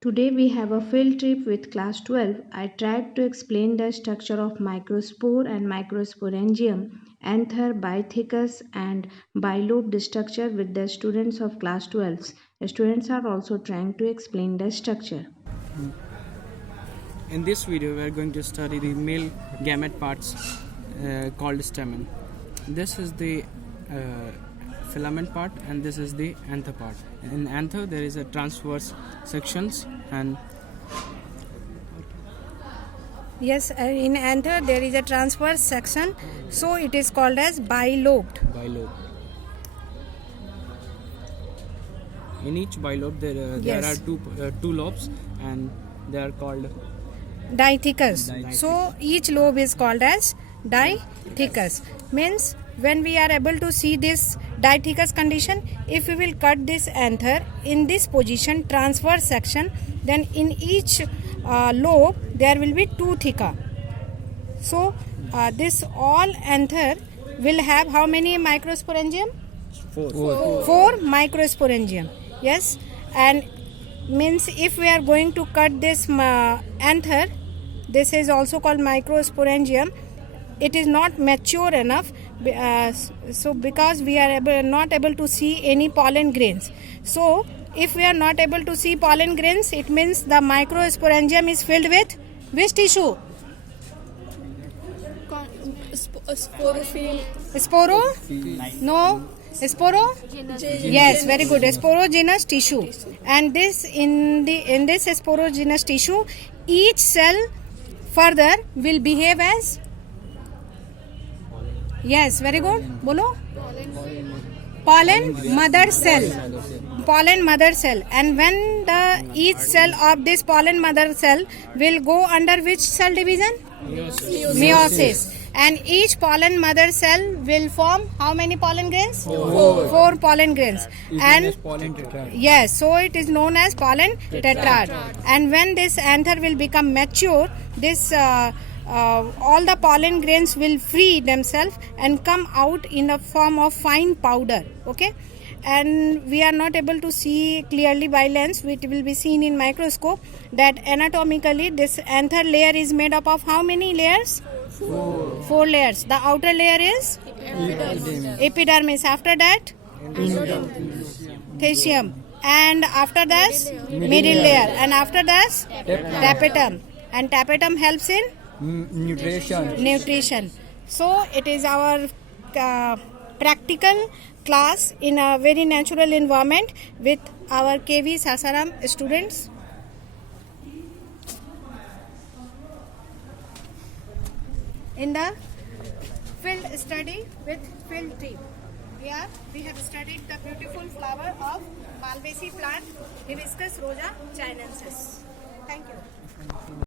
Today we have a field trip with class 12. I tried to explain the structure of microspore and microsporangium, anther, bithecus and bilobed structure with the students of class 12. The students are also trying to explain the structure. In this video we are going to study the male gamete parts called stamen. This is the filament part and this is the anther part. In anther there is a transverse sections and Yes, in anther there is a transverse section, so it is called as bilobed. bilobe. In each bilobe there Yes. are two lobes and they are called Dithecus. Dithecus. So each lobe is called as dithecus. Means when we are able to see this dithecus condition, if we will cut this anther in this position, transverse section, then in each lobe there will be two theca. So this all anther will have how many microsporangium? Four microsporangium. Yes, and means if we are going to cut this anther, this is also called microsporangium. It is not mature enough, so because we are not able to see any pollen grains. So if we are not able to see pollen grains, it means the microsporangium is filled with which tissue? Sporophyll. Sporo? No. Sporo? Yes, very good. Sporogenous tissue. And this in this sporogenous tissue, each cell further will behave as. Yes, very good. Bolo. Pollen mother cell. Pollen mother cell. And when the each cell of this pollen mother cell will go under which cell division? Meiosis. And each pollen mother cell will form how many pollen grains? Four pollen grains. And yes, so it is known as pollen tetrad. And when this anther will become mature, this all the pollen grains will free themselves and come out in the form of fine powder. Okay, and we are not able to see clearly by lens. It will be seen in microscope that anatomically this anther layer is made up of how many layers? Four layers. The outer layer is epidermis. After that, thecium. And after that, middle layer. And after that, tapetum. And tapetum helps in nutrition. So it is our practical class in a very natural environment with our KV Sasaram students. In the field study with field trip, we have studied the beautiful flower of Malvaceae plant, Hibiscus rosa chinensis. Thank you.